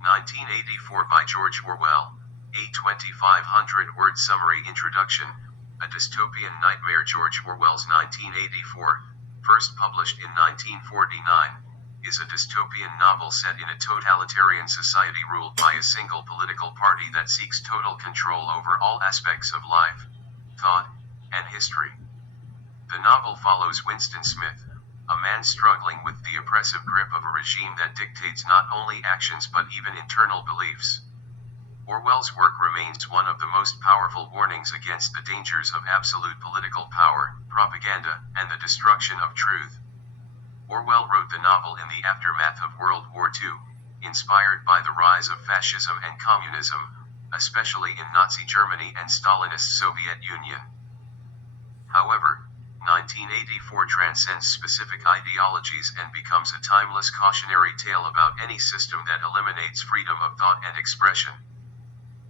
1984 by George Orwell, a 2,500-word summary introduction. A dystopian nightmare. George Orwell's 1984, first published in 1949, is a dystopian novel set in a totalitarian society ruled by a single political party that seeks total control over all aspects of life, thought, and history. The novel follows Winston Smith, a man struggling with the oppressive grip of a regime that dictates not only actions but even internal beliefs. Orwell's work remains one of the most powerful warnings against the dangers of absolute political power, propaganda, and the destruction of truth. Orwell wrote the novel in the aftermath of World War II, inspired by the rise of fascism and communism, especially in Nazi Germany and Stalinist Soviet Union. However, 1984 transcends specific ideologies and becomes a timeless cautionary tale about any system that eliminates freedom of thought and expression.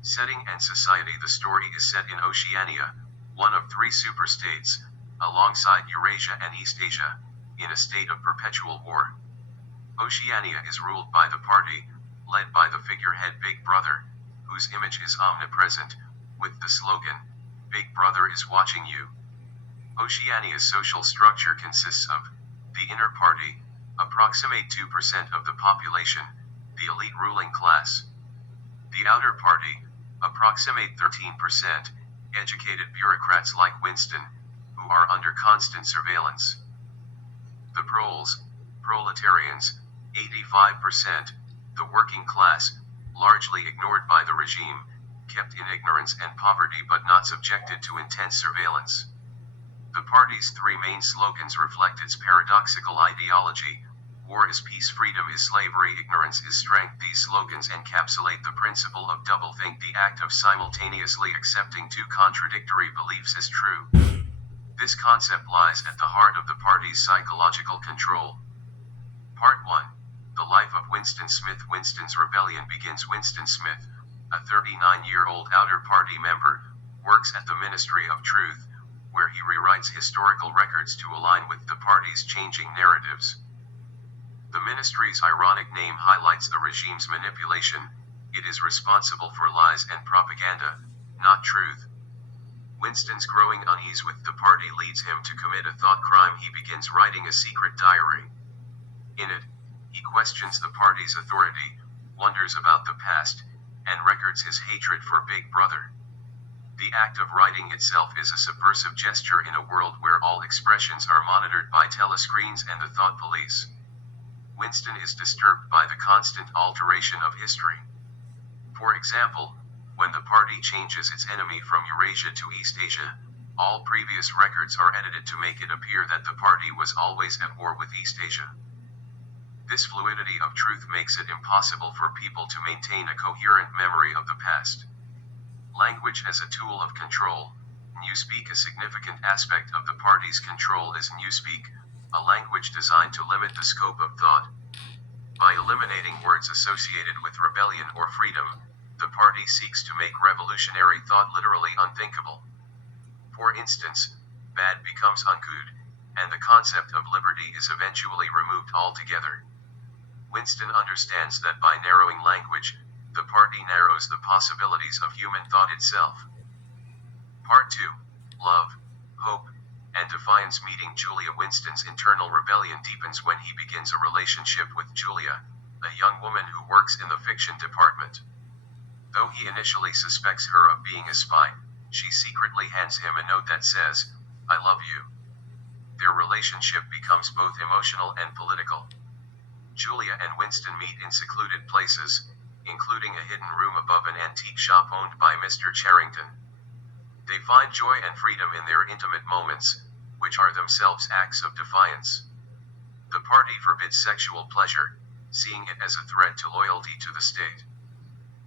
Setting and society. The story is set in Oceania, one of three superstates, alongside Eurasia and East Asia, in a state of perpetual war. Oceania is ruled by the party, led by the figurehead Big Brother, whose image is omnipresent, with the slogan, "Big Brother is watching you." Oceania's social structure consists of the inner party, approximate 2% of the population, the elite ruling class; the outer party, approximate 13%, educated bureaucrats like Winston, who are under constant surveillance; the proletarians, 85%, the working class, largely ignored by the regime, kept in ignorance and poverty but not subjected to intense surveillance. The party's three main slogans reflect its paradoxical ideology: war is peace, freedom is slavery, ignorance is strength. These slogans encapsulate the principle of doublethink, the act of simultaneously accepting two contradictory beliefs as true. This concept lies at the heart of the party's psychological control. Part 1. The life of Winston Smith. Winston's rebellion begins. Winston Smith, a 39-year-old outer party member, works at the Ministry of Truth, where he rewrites historical records to align with the party's changing narratives. The ministry's ironic name highlights the regime's manipulation. It is responsible for lies and propaganda, not truth. Winston's growing unease with the party leads him to commit a thought crime. He begins writing a secret diary. In it, he questions the party's authority, wonders about the past, and records his hatred for Big Brother. The act of writing itself is a subversive gesture in a world where all expressions are monitored by telescreens and the thought police. Winston is disturbed by the constant alteration of history. For example, when the party changes its enemy from Eurasia to East Asia, all previous records are edited to make it appear that the party was always at war with East Asia. This fluidity of truth makes it impossible for people to maintain a coherent memory of the past. Language as a tool of control. Newspeak. A significant aspect of the party's control is newspeak, a language designed to limit the scope of thought. By eliminating words associated with rebellion or freedom, the party seeks to make revolutionary thought literally unthinkable. For instance, bad becomes ungood, and the concept of liberty is eventually removed altogether. Winston understands that by narrowing language, the party narrows the possibilities of human thought itself. Part 2. Love, Hope, and Defiance. Meeting Julia. Winston's internal rebellion deepens when he begins a relationship with Julia, a young woman who works in the fiction department. Though he initially suspects her of being a spy, she secretly hands him a note that says, "I love you." Their relationship becomes both emotional and political. Julia and Winston meet in secluded places, including a hidden room above an antique shop owned by Mr. Charrington. They find joy and freedom in their intimate moments, which are themselves acts of defiance. The party forbids sexual pleasure, seeing it as a threat to loyalty to the state.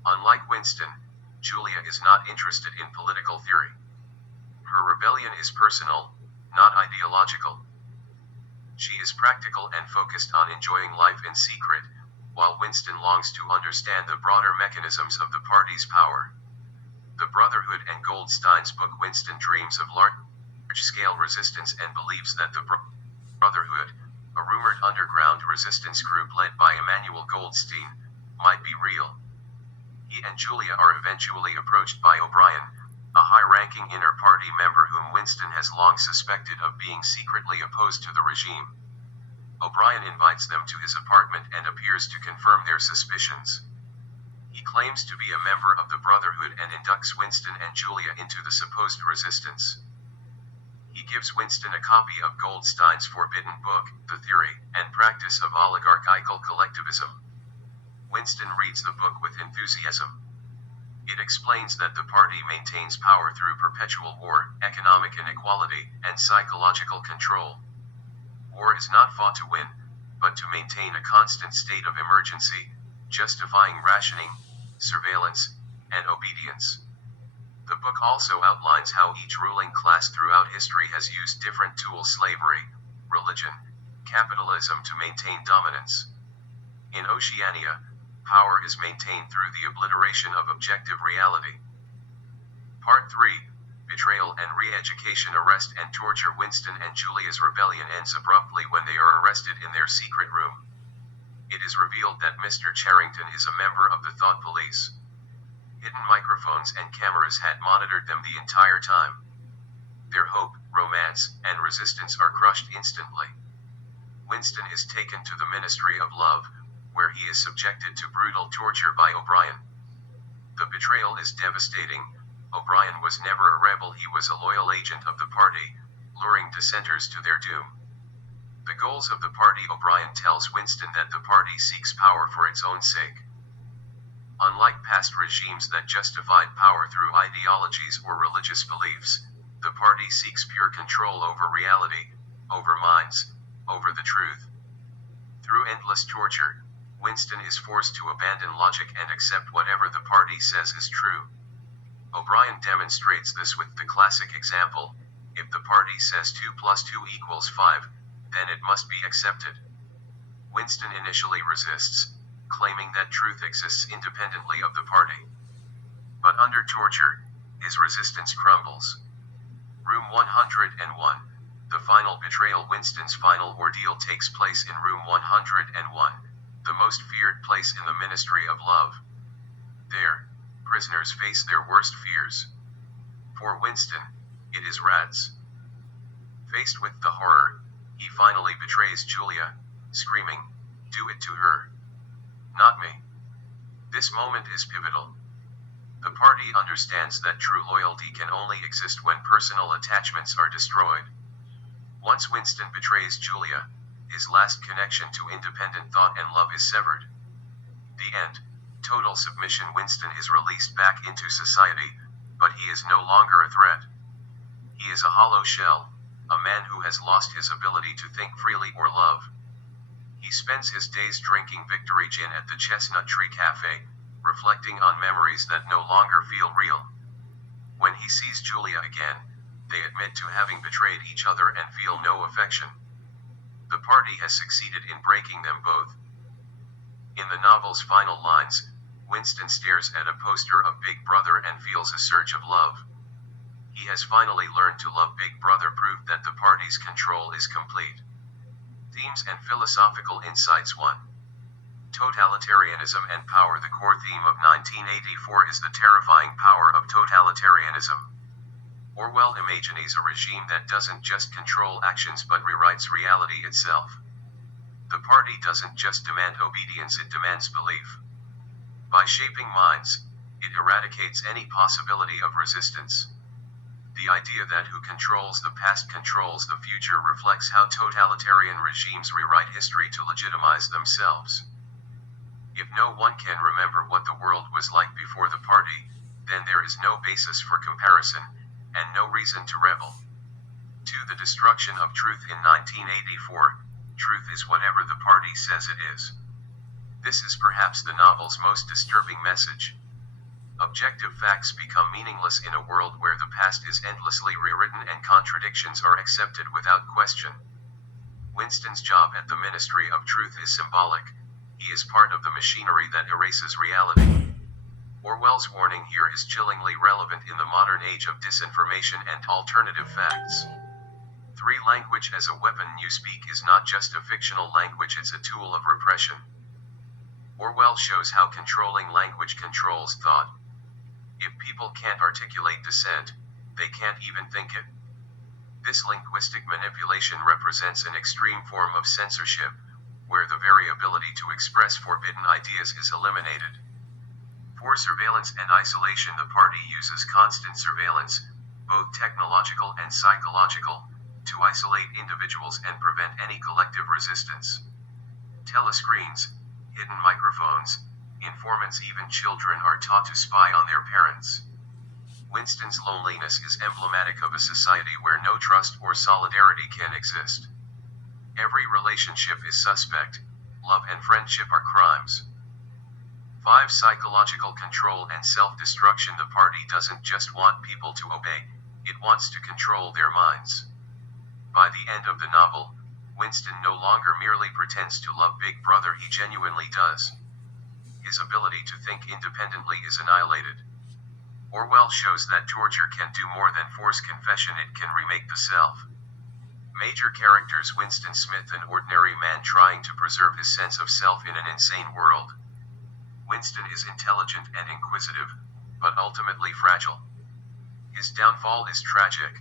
Unlike Winston, Julia is not interested in political theory. Her rebellion is personal, not ideological. She is practical and focused on enjoying life in secret, while Winston longs to understand the broader mechanisms of the party's power. The Brotherhood and Goldstein's book. Winston dreams of large-scale resistance and believes that the Brotherhood, a rumored underground resistance group led by Emmanuel Goldstein, might be real. He and Julia are eventually approached by O'Brien, a high-ranking inner party member whom Winston has long suspected of being secretly opposed to the regime. O'Brien invites them to his apartment and appears to confirm their suspicions. He claims to be a member of the Brotherhood and inducts Winston and Julia into the supposed resistance. He gives Winston a copy of Goldstein's forbidden book, The Theory and Practice of Oligarchical Collectivism. Winston reads the book with enthusiasm. It explains that the party maintains power through perpetual war, economic inequality, and psychological control. War is not fought to win, but to maintain a constant state of emergency, justifying rationing, surveillance, and obedience. The book also outlines how each ruling class throughout history has used different tools: slavery, religion, capitalism to maintain dominance. In Oceania, power is maintained through the obliteration of objective reality. Part 3, Betrayal and Re-Education. Arrest and torture. Winston and Julia's rebellion ends abruptly when they are arrested in their secret room. It is revealed that Mr. Charrington is a member of the Thought Police. Hidden microphones and cameras had monitored them the entire time. Their hope, romance, and resistance are crushed instantly. Winston is taken to the Ministry of Love, where he is subjected to brutal torture by O'Brien. The betrayal is devastating. O'Brien was never a rebel, he was a loyal agent of the party, luring dissenters to their doom. The goals of the party. O'Brien tells Winston that the party seeks power for its own sake. Unlike past regimes that justified power through ideologies or religious beliefs, the party seeks pure control over reality, over minds, over the truth. Through endless torture, Winston is forced to abandon logic and accept whatever the party says is true. O'Brien demonstrates this with the classic example: if the party says 2 + 2 = 5, then it must be accepted. Winston initially resists, claiming that truth exists independently of the party. But under torture, his resistance crumbles. Room 101. The final betrayal. Winston's final ordeal takes place in Room 101, the most feared place in the Ministry of Love. There, prisoners face their worst fears. For Winston, it is rats. Faced with the horror, he finally betrays Julia, screaming, "Do it to her. Not me." This moment is pivotal. The party understands that true loyalty can only exist when personal attachments are destroyed. Once Winston betrays Julia, his last connection to independent thought and love is severed. The end. Total submission. Winston is released back into society, but he is no longer a threat. He is a hollow shell, a man who has lost his ability to think freely or love. He spends his days drinking victory gin at the Chestnut Tree Cafe, reflecting on memories that no longer feel real. When he sees Julia again, they admit to having betrayed each other and feel no affection. The party has succeeded in breaking them both. In the novel's final lines, Winston stares at a poster of Big Brother and feels a surge of love. He has finally learned to love. Big Brother proved that the party's control is complete. Themes and philosophical insights. 1. Totalitarianism and power. The core theme of 1984 is the terrifying power of totalitarianism. Orwell imagines a regime that doesn't just control actions but rewrites reality itself. The party doesn't just demand obedience, it demands belief. By shaping minds, it eradicates any possibility of resistance. The idea that who controls the past controls the future reflects how totalitarian regimes rewrite history to legitimize themselves. If no one can remember what the world was like before the party, then there is no basis for comparison, and no reason to rebel. 2. The destruction of truth. In 1984, truth is whatever the party says it is. This is perhaps the novel's most disturbing message. Objective facts become meaningless in a world where the past is endlessly rewritten and contradictions are accepted without question. Winston's job at the Ministry of Truth is symbolic. He is part of the machinery that erases reality. Orwell's warning here is chillingly relevant in the modern age of disinformation and alternative facts. 3. Language as a weapon. Newspeak is not just a fictional language, it's a tool of repression. Orwell shows how controlling language controls thought. If people can't articulate dissent, they can't even think it. This linguistic manipulation represents an extreme form of censorship, where the very ability to express forbidden ideas is eliminated. For surveillance and isolation, the party uses constant surveillance, both technological and psychological, to isolate individuals and prevent any collective resistance. Telescreens, hidden microphones, informants, even children are taught to spy on their parents. Winston's loneliness is emblematic of a society where no trust or solidarity can exist. Every relationship is suspect. Love and friendship are crimes. 5. Psychological control and self-destruction. The party doesn't just want people to obey, it wants to control their minds. By the end of the novel, Winston no longer merely pretends to love Big Brother, he genuinely does. His ability to think independently is annihilated. Orwell shows that torture can do more than force confession, it can remake the self. Major characters: Winston Smith, an ordinary man trying to preserve his sense of self in an insane world. Winston is intelligent and inquisitive, but ultimately fragile. His downfall is tragic.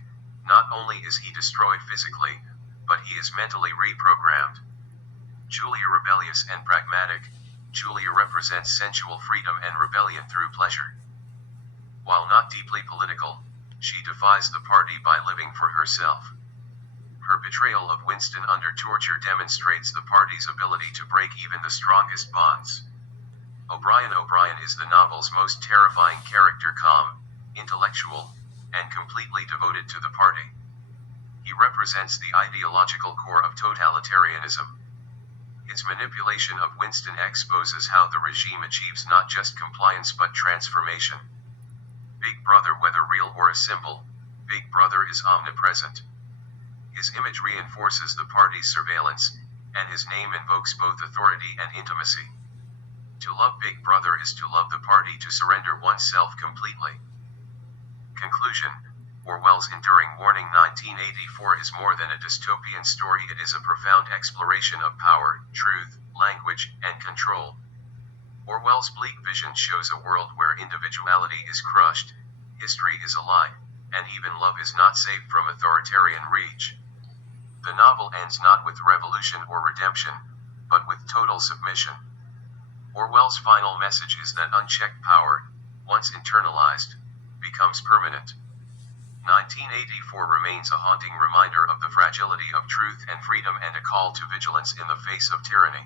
Not only is he destroyed physically, but he is mentally reprogrammed. Julia, rebellious and pragmatic, Julia represents sensual freedom and rebellion through pleasure. While not deeply political, she defies the party by living for herself. Her betrayal of Winston under torture demonstrates the party's ability to break even the strongest bonds. O'Brien is the novel's most terrifying character, calm, intellectual, and completely devoted to the party. He represents the ideological core of totalitarianism. His manipulation of Winston exposes how the regime achieves not just compliance but transformation. Big Brother, whether real or a symbol, Big Brother is omnipresent. His image reinforces the party's surveillance, and his name invokes both authority and intimacy. To love Big Brother is to love the party, to surrender oneself completely. Conclusion: Orwell's enduring warning 1984 is more than a dystopian story, it is a profound exploration of power, truth, language, and control. Orwell's bleak vision shows a world where individuality is crushed, history is a lie, and even love is not safe from authoritarian reach. The novel ends not with revolution or redemption, but with total submission. Orwell's final message is that unchecked power, once internalized, becomes permanent. 1984 remains a haunting reminder of the fragility of truth and freedom, and a call to vigilance in the face of tyranny.